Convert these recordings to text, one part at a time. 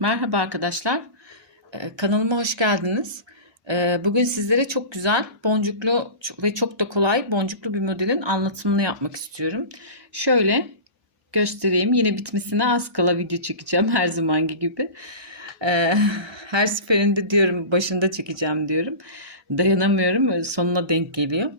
Merhaba arkadaşlar. Ee, Kanalıma hoş geldiniz. Ee, Bugün sizlere çok güzel, boncuklu ve çok da kolay boncuklu bir modelin anlatımını yapmak istiyorum. Şöyle göstereyim. Yine bitmesine az kala video çekeceğim her zamanki gibi. Ee, Her seferinde diyorum başında çekeceğim diyorum. Dayanamıyorum. Sonuna denk geliyor.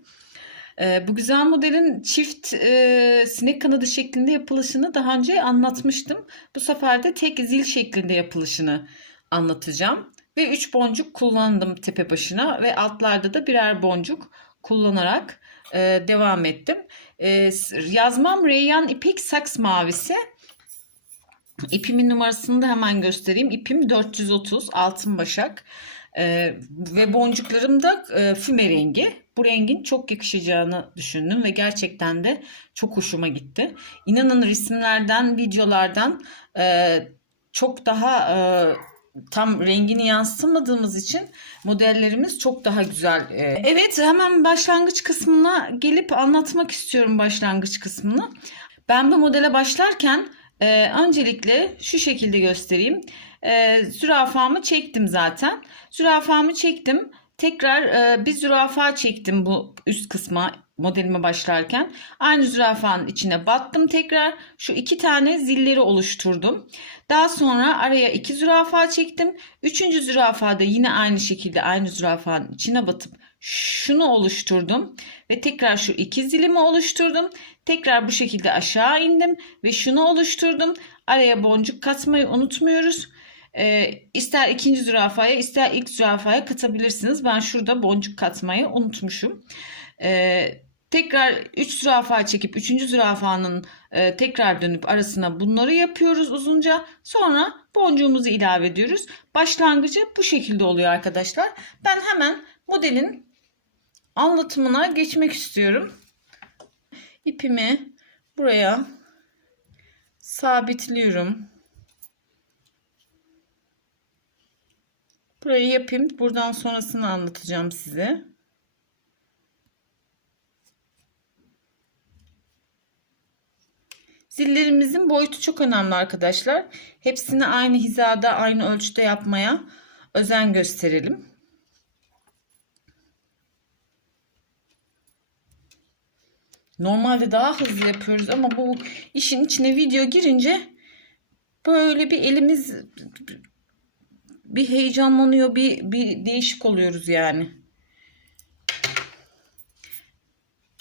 Ee, bu güzel modelin çift e, sinek kanadı şeklinde yapılışını daha önce anlatmıştım. Bu sefer de tek zil şeklinde yapılışını anlatacağım. Ve 3 boncuk kullandım tepe başına ve altlarda da birer boncuk kullanarak e, devam ettim. E, yazmam Reyyan İpek Saks Mavisi. İpimin numarasını da hemen göstereyim. İpim 430 altın başak. Ee, ve boncuklarım da e, füme rengi. Bu rengin çok yakışacağını düşündüm ve gerçekten de çok hoşuma gitti. İnanın resimlerden, videolardan e, çok daha e, tam rengini yansıtmadığımız için modellerimiz çok daha güzel. E, evet hemen başlangıç kısmına gelip anlatmak istiyorum başlangıç kısmını. Ben bu modele başlarken e, öncelikle şu şekilde göstereyim. E, zürafamı çektim zaten. Zürafamı çektim. Tekrar e, bir zürafa çektim bu üst kısma modelime başlarken. Aynı zürafanın içine battım tekrar. Şu iki tane zilleri oluşturdum. Daha sonra araya iki zürafa çektim. Üçüncü zürafada yine aynı şekilde aynı zürafanın içine batıp şunu oluşturdum. Ve tekrar şu iki zilimi oluşturdum. Tekrar bu şekilde aşağı indim ve şunu oluşturdum. Araya boncuk katmayı unutmuyoruz. E, ister ikinci zürafaya ister ilk zürafaya katabilirsiniz. Ben şurada boncuk katmayı unutmuşum. E, tekrar 3 zürafa çekip 3. zürafanın e, tekrar dönüp arasına bunları yapıyoruz uzunca. Sonra boncuğumuzu ilave ediyoruz. Başlangıcı bu şekilde oluyor arkadaşlar. Ben hemen modelin anlatımına geçmek istiyorum. İpimi buraya sabitliyorum. Burayı yapayım. Buradan sonrasını anlatacağım size. Zillerimizin boyutu çok önemli arkadaşlar. Hepsini aynı hizada, aynı ölçüde yapmaya özen gösterelim. Normalde daha hızlı yapıyoruz ama bu işin içine video girince böyle bir elimiz bir heyecanlanıyor, bir, bir değişik oluyoruz yani.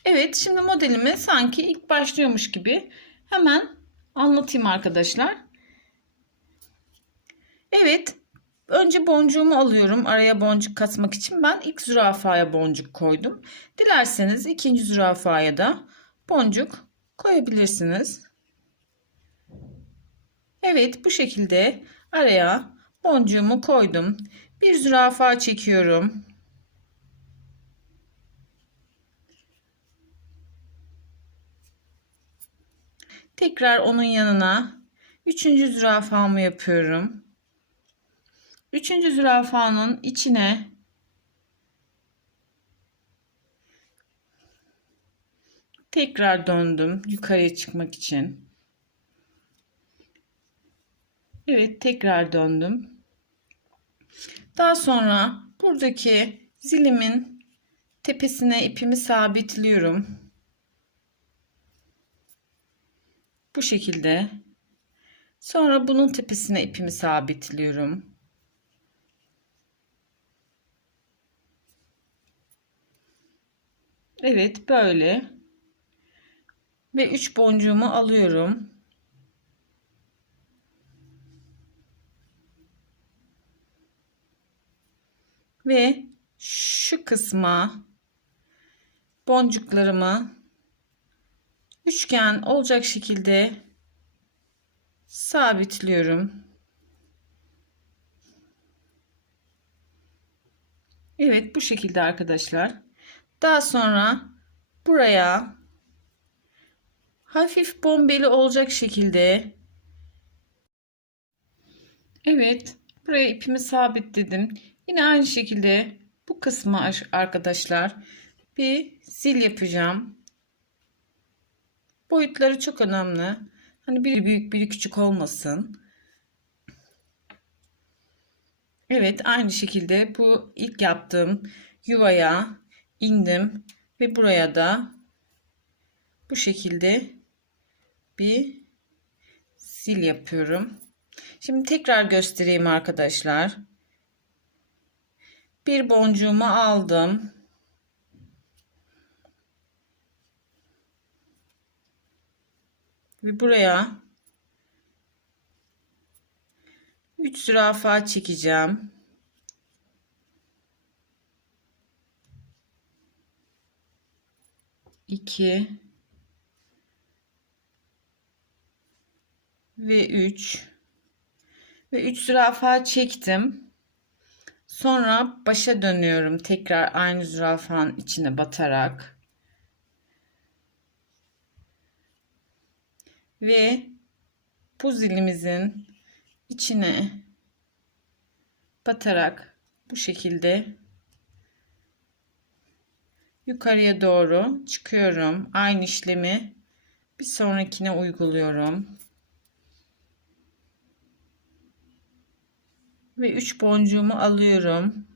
Evet, şimdi modelimi sanki ilk başlıyormuş gibi hemen anlatayım arkadaşlar. Evet, önce boncuğumu alıyorum araya boncuk katmak için. Ben ilk zürafaya boncuk koydum. Dilerseniz ikinci zürafaya da boncuk koyabilirsiniz. Evet, bu şekilde araya boncuğumu koydum. Bir zürafa çekiyorum. Tekrar onun yanına üçüncü zürafamı yapıyorum. Üçüncü zürafanın içine tekrar döndüm yukarıya çıkmak için. Evet tekrar döndüm. Daha sonra buradaki zilimin tepesine ipimi sabitliyorum. Bu şekilde. Sonra bunun tepesine ipimi sabitliyorum. Evet böyle. Ve 3 boncuğumu alıyorum. Ve şu kısma boncuklarımı üçgen olacak şekilde sabitliyorum. Evet bu şekilde arkadaşlar. Daha sonra buraya hafif bombeli olacak şekilde Evet buraya ipimi sabitledim. Yine aynı şekilde bu kısmı arkadaşlar bir zil yapacağım. Boyutları çok önemli. Hani biri büyük biri küçük olmasın. Evet aynı şekilde bu ilk yaptığım yuvaya indim ve buraya da bu şekilde bir sil yapıyorum. Şimdi tekrar göstereyim arkadaşlar. Bir boncuğumu aldım. Ve buraya 3 zürafa çekeceğim. İki ve üç ve üç zürafa çektim. Sonra başa dönüyorum. Tekrar aynı zürafanın içine batarak. Ve bu zilimizin içine batarak bu şekilde yukarıya doğru çıkıyorum. Aynı işlemi bir sonrakine uyguluyorum. Ve 3 boncuğumu alıyorum.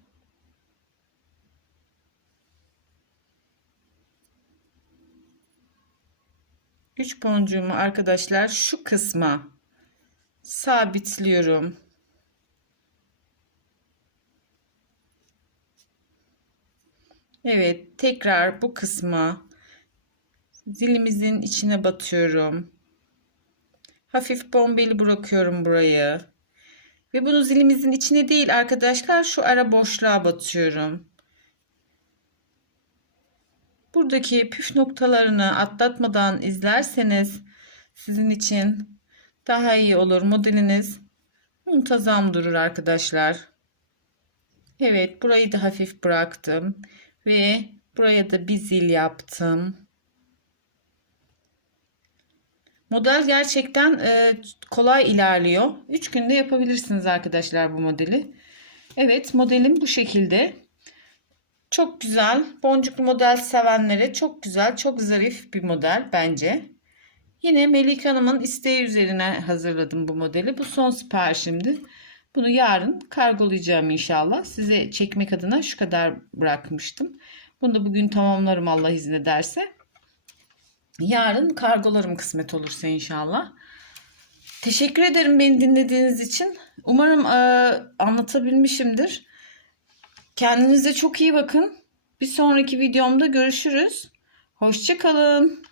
Üç boncuğumu arkadaşlar şu kısma sabitliyorum. Evet, tekrar bu kısma zilimizin içine batıyorum. Hafif bombeli bırakıyorum burayı. Ve bunu zilimizin içine değil arkadaşlar şu ara boşluğa batıyorum. Buradaki püf noktalarını atlatmadan izlerseniz sizin için daha iyi olur. Modeliniz muntazam durur arkadaşlar. Evet burayı da hafif bıraktım. Ve buraya da bir zil yaptım. Model gerçekten e, kolay ilerliyor. 3 günde yapabilirsiniz arkadaşlar bu modeli. Evet modelim bu şekilde. Çok güzel. Boncuklu model sevenlere çok güzel, çok zarif bir model bence. Yine Melike Hanım'ın isteği üzerine hazırladım bu modeli. Bu son siparişimdi. Bunu yarın kargolayacağım inşallah. Size çekmek adına şu kadar bırakmıştım. Bunu da bugün tamamlarım Allah izin ederse. Yarın kargolarım kısmet olursa inşallah. Teşekkür ederim beni dinlediğiniz için. Umarım e, anlatabilmişimdir. Kendinize çok iyi bakın. Bir sonraki videomda görüşürüz. Hoşçakalın.